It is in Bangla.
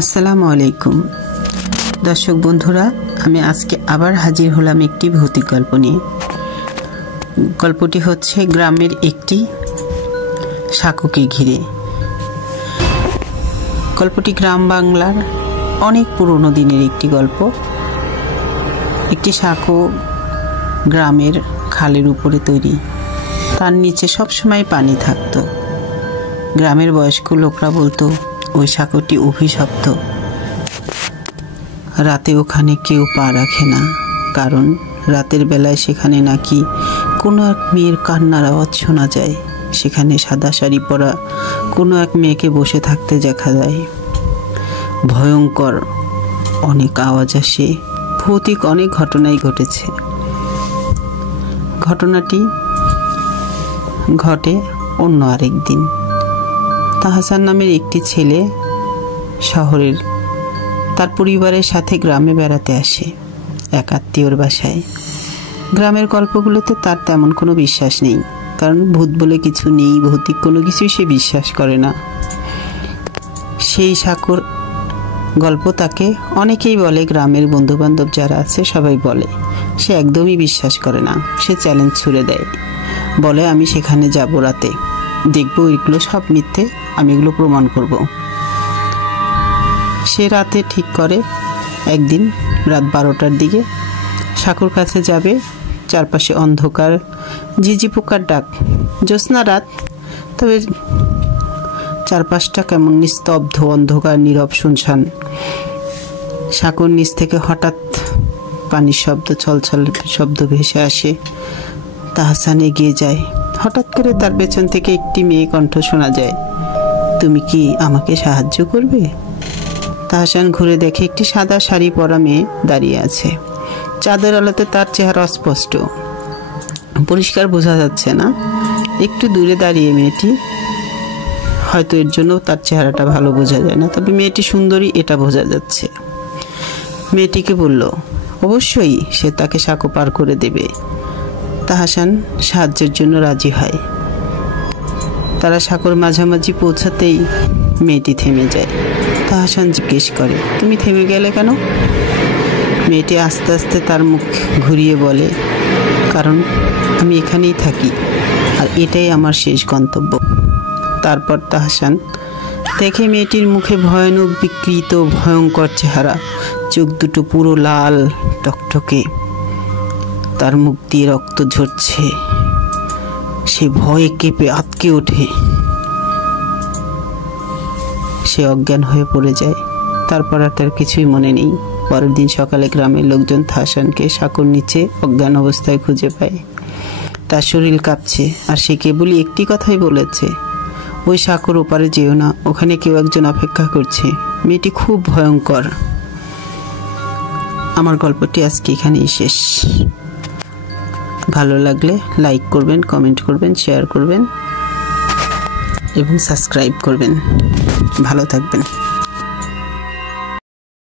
আসসালামু আলাইকুম দর্শক বন্ধুরা, আমি আজকে আবার হাজির হলাম একটি ভৌতিক গল্প নিয়ে। গল্পটি হচ্ছে গ্রামের একটি সাঁকোকে ঘিরে। গল্পটি গ্রাম বাংলার অনেক পুরনো দিনের একটি গল্প। একটি সাঁকো গ্রামের খালের উপরে তৈরি, তার নিচে সবসময় পানি থাকতো। গ্রামের বয়স্ক লোকরা বলতো ওই সাঁকোটি অভিশপ্ত, রাতে ওখানে কেউ পা রাখে না, কারণ রাতের বেলায় সেখানে নাকি কোনো এক মেয়ের কান্নার আওয়াজ শোনা যায়। সেখানে সাদা শাড়ি পরা কোনো এক মেয়েকে বসে থাকতে দেখা যায়। ভয়ঙ্কর অনেক আওয়াজ আসে, ভৌতিক অনেক ঘটনাই ঘটেছে। ঘটনাটি ঘটে অন্য আরেক দিন। তাহসান নামের একটি ছেলে শহরের তার পরিবারের সাথে গ্রামে বেড়াতে আসে এক আত্মীয়র বাসায়। গ্রামের গল্পগুলোতে তার তেমন কোনো বিশ্বাস নেই, কারণ ভূত বলে কিছু নেই, ভৌতিক কোনো কিছুই সে বিশ্বাস করে না। সেই সাঁকোর গল্প তাকে অনেকেই বলে, গ্রামের বন্ধুবান্ধব যারা আছে সবাই বলে। সে একদমই বিশ্বাস করে না, সে চ্যালেঞ্জ ছুড়ে দেয়, বলে আমি সেখানে যাব, রাতে দেখবো এগুলো সব মিথ্যে, আমি এগুলো প্রমাণ করব। সে রাতে ঠিক করে একদিন রাত 12টার দিকে সাঁকোর কাছে যাবে। চারপাশে অন্ধকার, ঝিঝি পোকার ডাক, জ্যোৎস্না রাত, তবে চারপাশটা কেমন নিস্তব্ধ, অন্ধকার, নীরব, শুনশান। সাঁকোর নিচ থেকে হঠাৎ পানির শব্দ, ছলছল শব্দ ভেসে আসে। তাহসান এগিয়ে যায়। হঠাৎ করে তার পেছন থেকে একটি মেয়ে কণ্ঠ শোনা যায়, তুমি কি আমাকে সাহায্য করবে? তাহসান ঘুরে দেখে একটি সাদা শাড়ি পরা মেয়ে দাঁড়িয়ে আছে। চাঁদের আলোতে তার চেহারা অস্পষ্ট, পরিষ্কার বোঝা যাচ্ছে না। একটু দূরে দাঁড়িয়ে মেয়েটি, হয়তো এর জন্য তার চেহারাটা ভালো বোঝা যায় না, তবে মেয়েটি সুন্দরী এটা বোঝা যাচ্ছে। মেয়েটিকে বলল অবশ্যই সে তাকে সাঁকো পার করে দেবে। তাহসান সাহায্যের জন্য রাজি হয়। তারা সাঁকোর মাঝামাঝি পৌঁছাতেই মেয়েটি থেমে যায়। তাহসান জিজ্ঞেস করে, তুমি থেমে গেলে কেন? মেয়েটি আস্তে আস্তে তার মুখ ঘুরিয়ে বলে, কারণ আমি এখানেই থাকি আর এটাই আমার শেষ গন্তব্য। তারপর তাহসান দেখে মেয়েটির মুখে ভয়ানক, বিকৃত, ভয়ঙ্কর চেহারা, চোখ দুটো পুরো লাল টকটকে, তার মুখ দিয়ে রক্ত ঝরছে। সে ভয়ে কেঁপে আঁতকে ওঠে, সে অজ্ঞান হয়ে পড়ে যায়। তারপর আর তার কিছুই মনে নেই। পরের দিন সকালে গ্রামের লোকজন তাহসানকে সাঁকোর নিচে অজ্ঞান অবস্থায় খুঁজে পায়। তার শরীর কাঁপছে, আর সে কেবলই একটি কথাই বলেছে, ওই সাঁকোর ওপারে যেও না, ওখানে কেউ একজন অপেক্ষা করছে। মেয়েটি খুব ভয়ঙ্কর। আমার গল্পটি আজকে এখানেই শেষ। ভালো লাগলে লাইক করবেন, কমেন্ট করবেন, শেয়ার করবেন এবং সাবস্ক্রাইব করবেন। ভালো থাকবেন।